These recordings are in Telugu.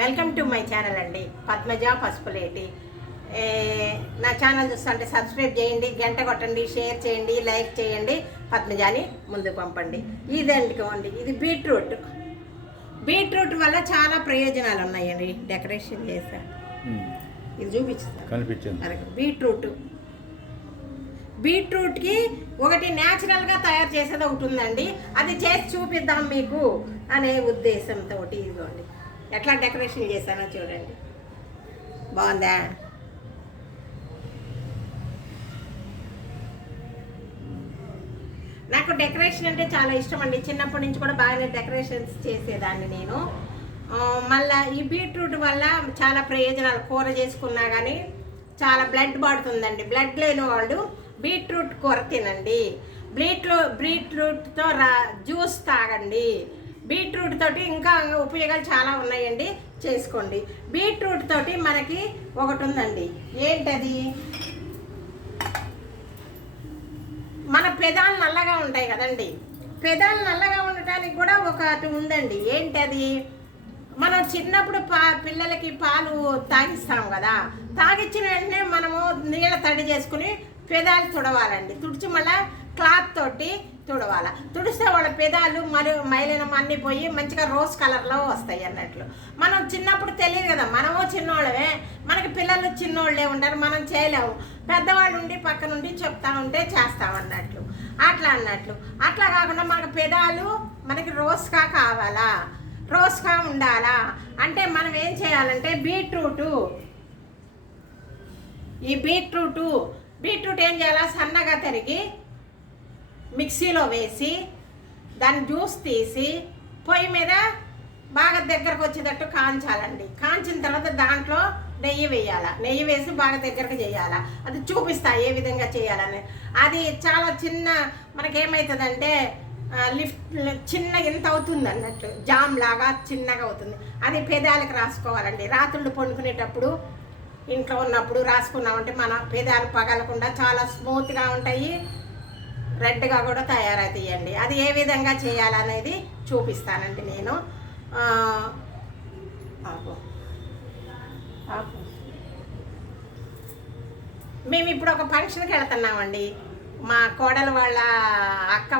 వెల్కమ్ టు మై ఛానల్ అండి, పద్మజ పసుపులేటి. నా ఛానల్ చూస్తుంటే సబ్స్క్రైబ్ చేయండి, గంట కొట్టండి, షేర్ చేయండి, లైక్ చేయండి, పద్మజాని ముందుకు పంపండి. ఇదండి, ఇది బీట్రూట్. బీట్రూట్ వల్ల చాలా ప్రయోజనాలు ఉన్నాయండి. డెకరేషన్ చేసా, ఇది చూపించింది. బీట్రూట్కి ఒకటి న్యాచురల్గా తయారు చేసేది ఒకటి ఉందండి, అది చేసి చూపిద్దాం మీకు అనే ఉద్దేశంతో ఇదిగోండి ఎట్లా డెకరేషన్ చేశానో చూడండి. బాగుందా? నాకు డెకరేషన్ అంటే చాలా ఇష్టం అండి. చిన్నప్పటి నుంచి కూడా బాగానే డెకరేషన్స్ చేసేదాన్ని నేను. మళ్ళీ ఈ బీట్రూట్ వల్ల చాలా ప్రయోజనాలు. కూర చేసుకున్నా కానీ చాలా బ్లడ్ పడుతుందండి. బ్లడ్ లేని వాళ్ళు బీట్రూట్ కూర తినండి, బీట్రూట్తో జ్యూస్ తాగండి. బీట్రూట్ తోటి ఇంకా ఉపయోగాలు చాలా ఉన్నాయండి, చేసుకోండి. బీట్రూట్ తోటి మనకి ఒకటి ఉందండి, ఏంటది? మన పెదాలు నల్లగా ఉంటాయి కదండి, పెదాలు నల్లగా ఉండటానికి కూడా ఒకటి ఉందండి. ఏంటది? మనం చిన్నప్పుడు పిల్లలకి పాలు తాగిస్తాం కదా, తాగిచ్చిన వెంటనే మనము నీళ్ళ తడి చేసుకుని పెదాలు తుడవాలండి. తుడిచి మళ్ళీ క్లాత్ తోటి తుడవాలి. తుడిస్తే వాళ్ళ పెదాలు మరియు మైలినం అన్నీ పోయి మంచిగా రోజ్ కలర్లో వస్తాయి అన్నట్లు. మనం చిన్నప్పుడు తెలియదు కదా, మనము చిన్నోళ్ళమే, మనకి పిల్లలు చిన్నోళ్ళే ఉంటారు, మనం చేయలేము. పెద్దవాళ్ళు ఉండి పక్క నుండి చెప్తా ఉంటే చేస్తామన్నట్లు, అట్లా కాకుండా మనకు పెదాలు మనకి రోజ్గా కావాలా, రోజ్గా ఉండాలా అంటే మనం ఏం చేయాలంటే బీట్రూట్ ఏం చేయాలా? సన్నగా తరిగి మిక్సీలో వేసి దాన్ని జ్యూస్ తీసి పొయ్యి మీద బాగా దగ్గరకు వచ్చేటట్టు కాంచాలండి. కాంచిన తర్వాత దాంట్లో నెయ్యి వేయాలా, నెయ్యి వేసి బాగా దగ్గరకు చేయాలా. అది చూపిస్తా ఏ విధంగా చేయాలని. అది చాలా చిన్న, మనకేమవుతుందంటే చిన్న ఇంత అవుతుంది అన్నట్టు, జామ్ లాగా చిన్నగా అవుతుంది. అది పెదాలకు రాసుకోవాలండి. రాత్రులు పండుకునేటప్పుడు ఇంట్లో ఉన్నప్పుడు రాసుకున్నామంటే మన పెదాలు పగలకుండా చాలా స్మూత్గా ఉంటాయి, రెడ్గా కూడా తయారవుతాయండి. అది ఏ విధంగా చేయాలనేది చూపిస్తానండి నేను. మేము ఇప్పుడు ఒక ఫంక్షన్కి వెళ్తున్నామండి. మా కోడలు వాళ్ళ అక్క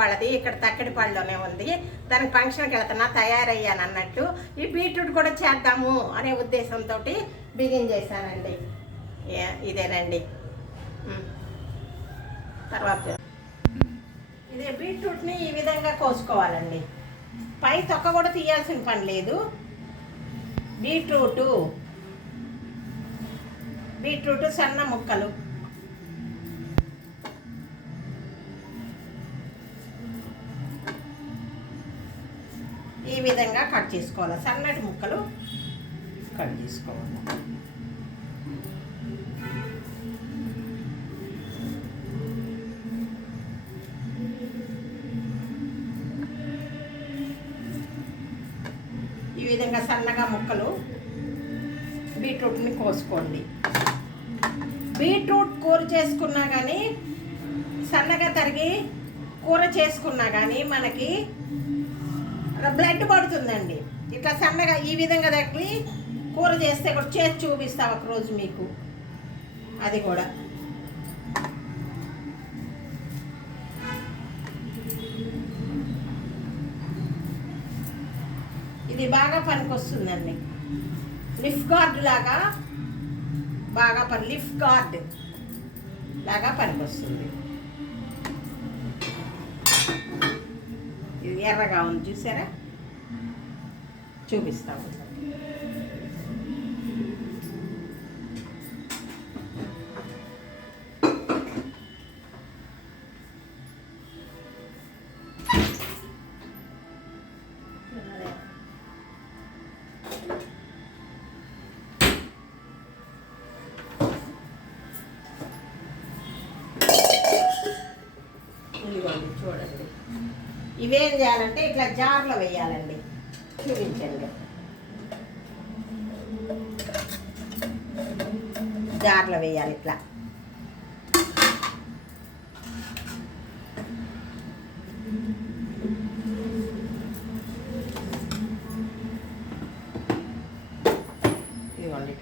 వాళ్ళది ఇక్కడ తక్కడిపల్లిలోనే ఉంది. దానికి ఫంక్షన్కి వెళ్తున్నా, తయారయ్యాను అన్నట్టు. ఈ బీట్రూట్ కూడా చేద్దాము అనే ఉద్దేశంతో బిగిన్ చేశానండి. ఇదేనండి. తర్వాత ఇదే బీట్రూట్ని ఈ విధంగా కోసుకోవాలండి. పై తొక్క కూడా తీయాల్సిన పని లేదు. బీట్రూట్ సన్న ముక్కలు ఈ విధంగా కట్ చేసుకోవాలి. సన్నటి ముక్కలు కట్ చేసుకోవాలి. ఈ విధంగా సన్నగా ముక్కలు బీట్రూట్ని కోసుకోండి. బీట్రూట్ కూర చేసుకున్నా కానీ, సన్నగా తరిగి కూర చేసుకున్నా కానీ మనకి బ్లడ్ పడుతుందండి. ఇట్లా సన్నగా ఈ విధంగా తగిలి కూర చేస్తే కూడా చేసి చూపిస్తా ఒకరోజు మీకు. అది కూడా ఇది బాగా పనికొస్తుందండి. లిఫ్ట్ గార్డ్ లాగా పనికొస్తుంది. ఇది ఎర్రగా ఉంది చూసారా, చూపిస్తాము. చూడండి, ఇవేం చేయాలంటే ఇట్లా జార్లో వేయాలండి. చూపించండి. జార్లో వేయాలి ఇట్లా.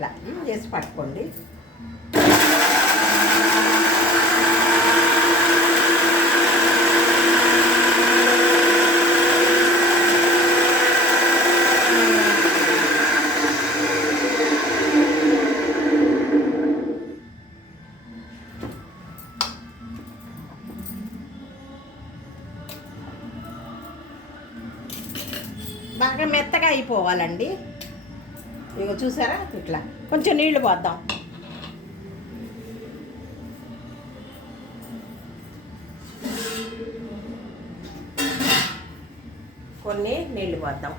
ఇట్లా చేసి పట్టుకోండి. బాగా మెత్తగా అయిపోవాలండి. ఇక చూసారా ఇట్లా కొంచెం నీళ్లు పోద్దాం. కొన్ని నీళ్లు పోద్దాం.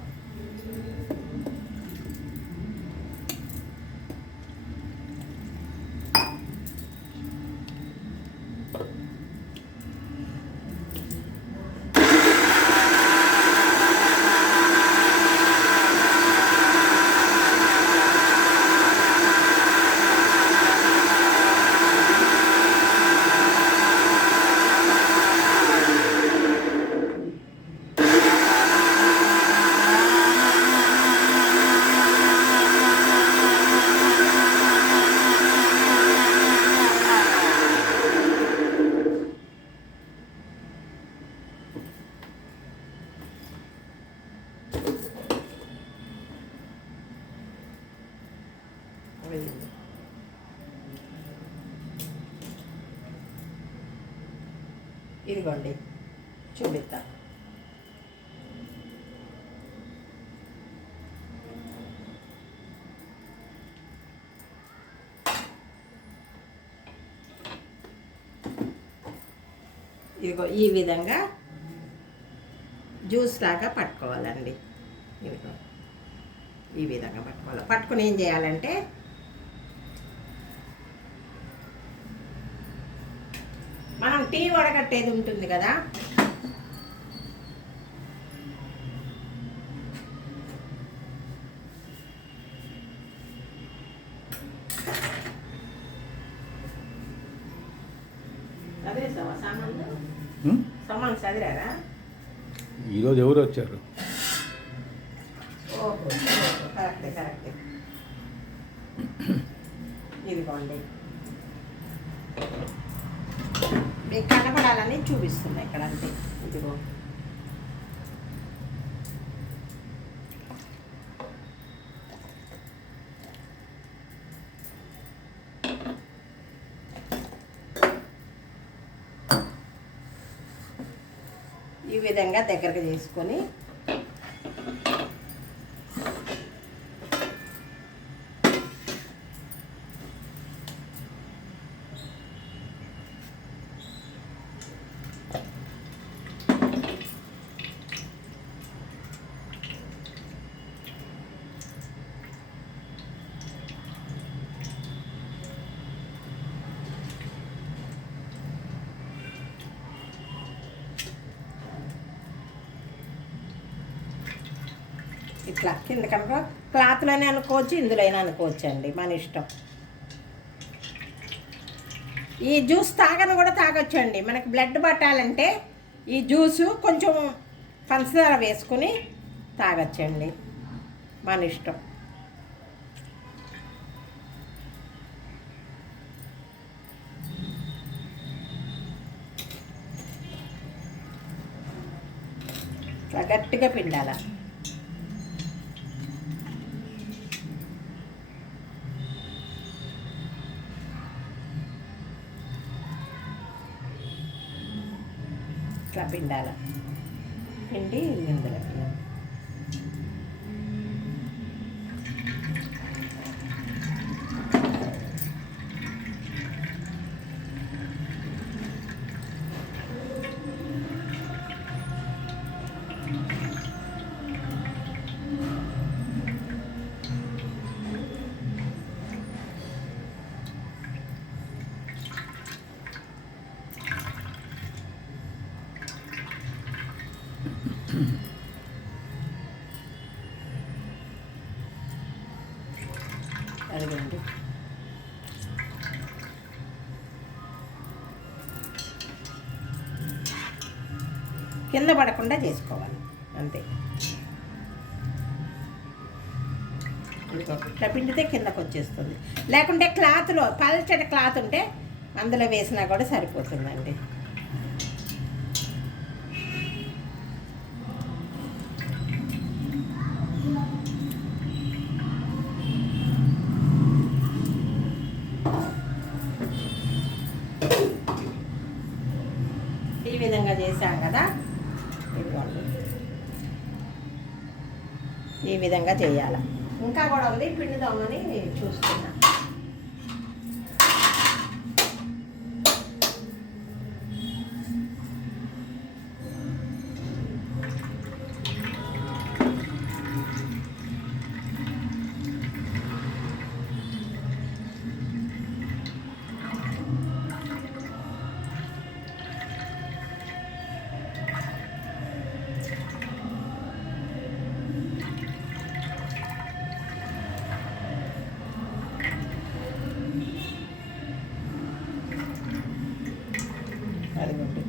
ఇదిగోండి చూపిస్తా. ఇదిగో ఈ విధంగా జ్యూస్ లాగా పట్టుకోవాలండి. ఇదిగో ఈ విధంగా పట్టుకోవాలి. పట్టుకుని ఏం చేయాలంటే మనం టీ వడగట్టేది ఉంటుంది కదా, చదివేసావా సామాన్లు? సామాన్లు చదివారా? ఈరోజు ఎవరు వచ్చారు? ఓహో కరెక్టే కరెక్టే. ఇదిగోండి మీకు కనపడాలని చూపిస్తుంది ఇక్కడ అంతే. ఇదిగో ఈ విధంగా దగ్గరకు చేసుకొని ఇట్లా కింద కనుక క్లాత్లోనే అనుకోవచ్చు, ఇందులో అయినా అనుకోవచ్చు అండి, మన ఇష్టం. ఈ జ్యూస్ తాగను కూడా తాగొచ్చు అండి. మనకి బ్లడ్ పట్టాలంటే ఈ జ్యూసు కొంచెం పంచదార వేసుకుని తాగొచ్చండి, మన ఇష్టం. ఇట్లా గట్టిగా పిండాల. ఇట్లా పిండాల. పిండి ఇందులో అడగండి. కింద పడకుండా చేసుకోవాలి అంతే. ఇదిగో ఇట్లా పిండితే కిందకు వచ్చేస్తుంది. లేకుంటే క్లాత్లో పల్చటి క్లాత్ ఉంటే అందులో వేసినా కూడా సరిపోతుందండి. ఈ విధంగా చేసాం కదా, ఇదిగోండి ఈ విధంగా చేయాలి. ఇంకా కూడా ఉంది, పిండుదామని చూస్తున్నా. అదిగోండి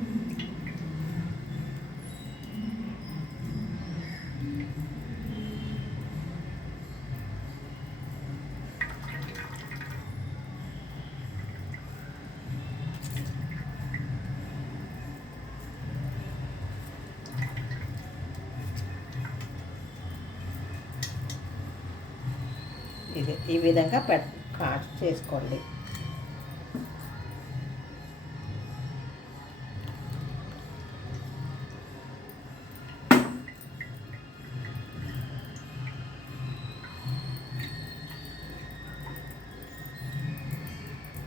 ఇది ఈ విధంగా చేసుకోండి.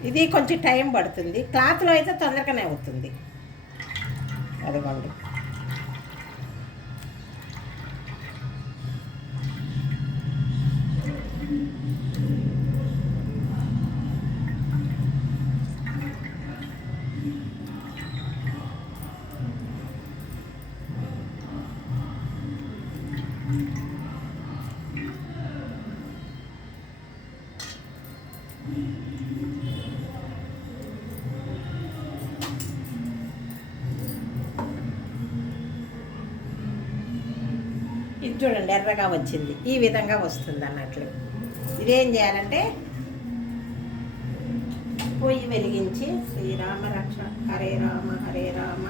ఇది కొంచెం టైం పడుతుంది, క్లాత్లో అయితే తొందరగానే అవుతుంది. అదిగోండి ఇది చూడండి ఎర్రగా వచ్చింది, ఈ విధంగా వస్తుంది అన్నట్లు. ఇదేం చేయాలంటే పొయ్యి వెలిగించి శ్రీరామ రక్ష హరే రామ హరే రామ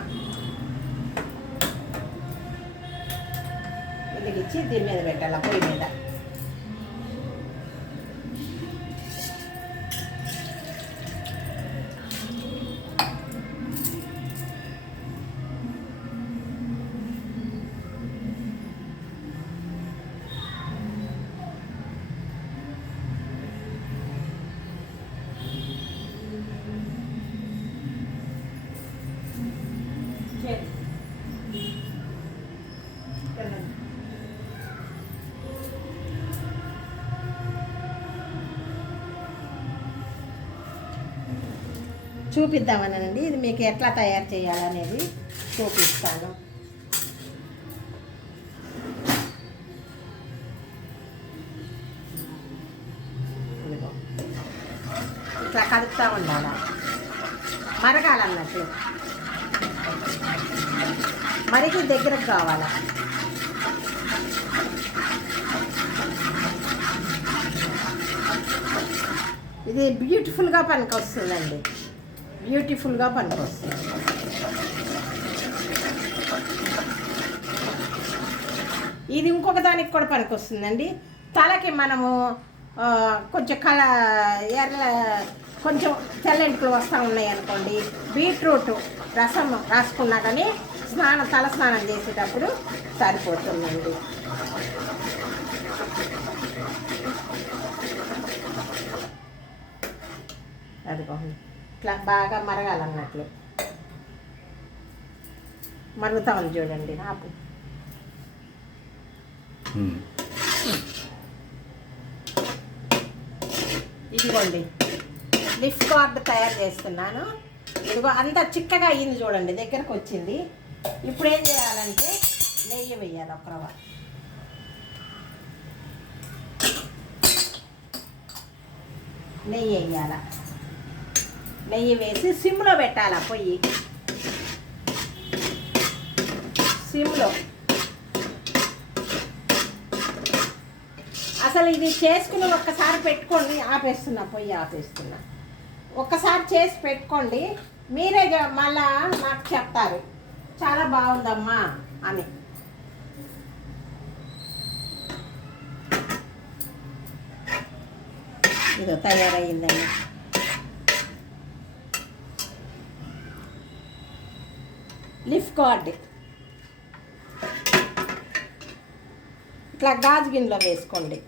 వెలిగించి దీని మీద పెట్టాలి, పొయ్యి మీద. చూపిద్దామనండి, ఇది మీకు ఎట్లా తయారు చేయాలనేది చూపిస్తాను. ఇట్లా కలుపుతూ ఉండాలి, మరగాలన్నట్లు, మరికి దగ్గరకు కావాలి. ఇది బ్యూటిఫుల్గా పనికొస్తుందండి, బ్యూటిఫుల్గా పనికొస్తుంది. ఇది ఇంకొక దానికి కూడా పనికొస్తుందండి. తలకి మనము కొంచెం కొంచెం తెల్లెంటుకలు వస్తూ ఉన్నాయి అనుకోండి, బీట్రూట్ రసం రాసుకున్నా కానీ తల స్నానం చేసేటప్పుడు సరిపోతుందండి. అదిగోండి ఇట్లా బాగా మరగాలన్నట్లు మరుగుతా ఉంది చూడండి. ఆపు. ఇదిగోండి లిఫ్ట్ కార్డ్ తయారు చేస్తున్నాను. ఇదిగో అంత చిక్కగా అయ్యింది చూడండి, దగ్గరకు వచ్చింది. ఇప్పుడు ఏం చేయాలంటే నెయ్యి వేయాలి, ఒక రవ్వ నెయ్యి వేయాల. నెయ్యి వేసి సిమ్లో పెట్టాలా, పొయ్యి సిమ్లో. అసలు ఇది చేసుకుని ఒక్కసారి పెట్టుకోండి. ఆపేస్తున్నా, పొయ్యి ఆపేస్తున్నా. ఒక్కసారి చేసి పెట్టుకోండి, మీరే మళ్ళా నాకు చెప్తారు చాలా బాగుందమ్మా అని. ఇదో తయారయ్యిందండి. లిఫ్ కార్డ్ ఇట్లా గాజు గిన్నెలో వేసుకోండి.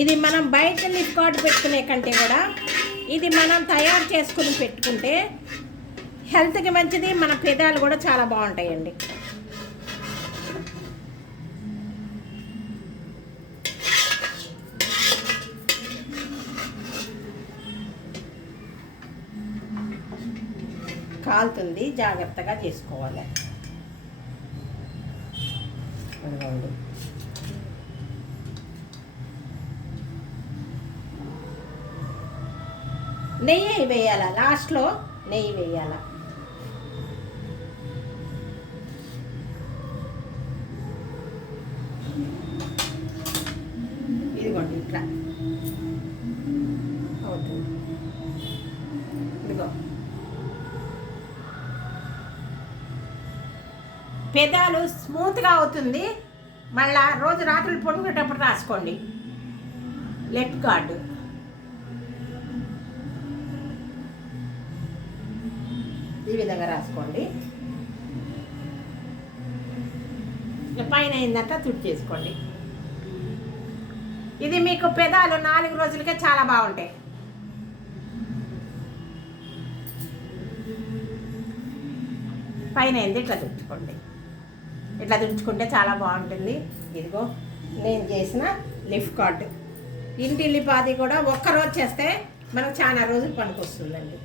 ఇది మనం బయట లిఫ్ కార్డ్ పెట్టుకునే కంటే కూడా ఇది మనం తయారు చేసుకుని పెట్టుకుంటే హెల్త్కి మంచిది, మన పెదాలు కూడా చాలా బాగుంటాయండి. కాలుతుంది, జాగ్రత్తగా చేసుకోవాలి. అదిగోండి. నెయ్యి వేయాలా, లాస్ట్లో నెయ్యి వేయాలా. ఇదిగోండి ఇట్లా అవుతుంది. ఇదిగో పెదాలు స్మూత్గా అవుతుంది. మళ్ళా రోజు రాత్రులు పడుకునేటప్పుడు రాసుకోండి లెఫ్ట్ కార్డు. ఈ విధంగా రాసుకోండి. పైన అయిందంతా తుడి చేసుకోండి. ఇది మీకు పెదాలు 4 రోజులకే చాలా బాగుంటాయి. పైన అయింది ఇట్లా తుడుచుకోండి. ఇట్లా తుడుచుకుంటే చాలా బాగుంటుంది. ఇదిగో నేను చేసిన లిఫ్ కార్డ్. ఇంటి లిపాది కూడా ఒక్కరోజు చేస్తే మనకు చాలా రోజులు పనికొస్తుందండి.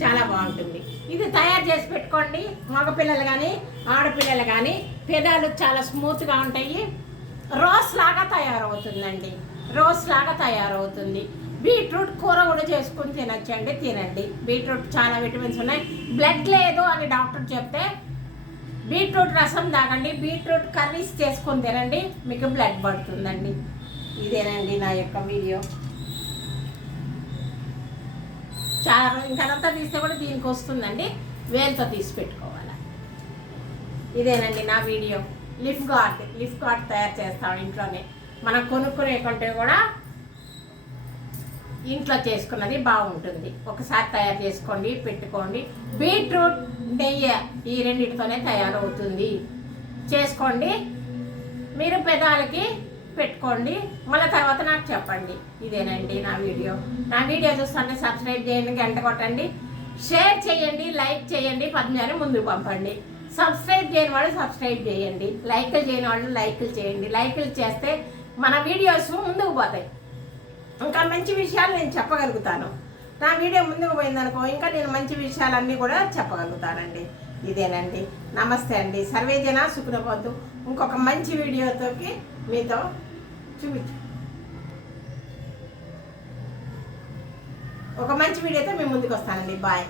చాలా బాగుంటుంది. ఇది తయారు చేసి పెట్టుకోండి. మగపిల్లలు కానీ ఆడపిల్లలు కానీ పెదాలు చాలా స్మూత్గా ఉంటాయి. రోస్ లాగా తయారవుతుందండి. రోస్ లాగా తయారవుతుంది. బీట్రూట్ కూర కూడా చేసుకుని తినచ్చండి. తినండి. బీట్రూట్ చాలా విటమిన్స్ ఉన్నాయి. బ్లడ్ లేదు అని డాక్టర్ చెప్తే బీట్రూట్ రసం తాగండి. బీట్రూట్ కర్రీస్ చేసుకొని తినండి, మీకు బ్లడ్ పడుతుందండి. ఇదేనండి నా యొక్క వీడియో. చాలా ఇంకంతా తీస్తే కూడా దీనికి వస్తుందండి. వేలుతో తీసి పెట్టుకోవాలి. ఇదేనండి నా వీడియో. లిఫ్ కార్డ్ తయారు చేస్తాం ఇంట్లోనే. మనం కొనుక్కునే కంటే కూడా ఇంట్లో చేసుకున్నది బాగుంటుంది. ఒకసారి తయారు చేసుకోండి, పెట్టుకోండి. బీట్రూట్ నెయ్యి ఈ రెండింటితోనే తయారవుతుంది. చేసుకోండి, మీరు పెదాలకి పెట్టుకోండి. మళ్ళీ తర్వాత నాకు చెప్పండి. ఇదేనండి నా వీడియో. నా వీడియో చూస్తుంటే సబ్స్క్రైబ్ చేయండి, గంట కొట్టండి, షేర్ చేయండి, లైక్ చేయండి, 10 ముందుకు పంపండి. సబ్స్క్రైబ్ చేయని వాళ్ళు సబ్స్క్రైబ్ చేయండి, లైక్లు చేయని వాళ్ళు లైక్లు చేయండి. లైక్లు చేస్తే మన వీడియోస్ ముందుకు పోతాయి. ఇంకా మంచి విషయాలు నేను చెప్పగలుగుతాను. నా వీడియో ముందుకు పోయిందనుకో ఇంకా నేను మంచి విషయాలన్నీ కూడా చెప్పగలుగుతానండి. ఇదేనండి. నమస్తే అండి. సర్వేజన సుఖనభవంతు. ఇంకొక మంచి వీడియోతోకి మీతో ఒక మంచి వీడియోతో మీ ముందుకు వస్తానండి. బాయ్.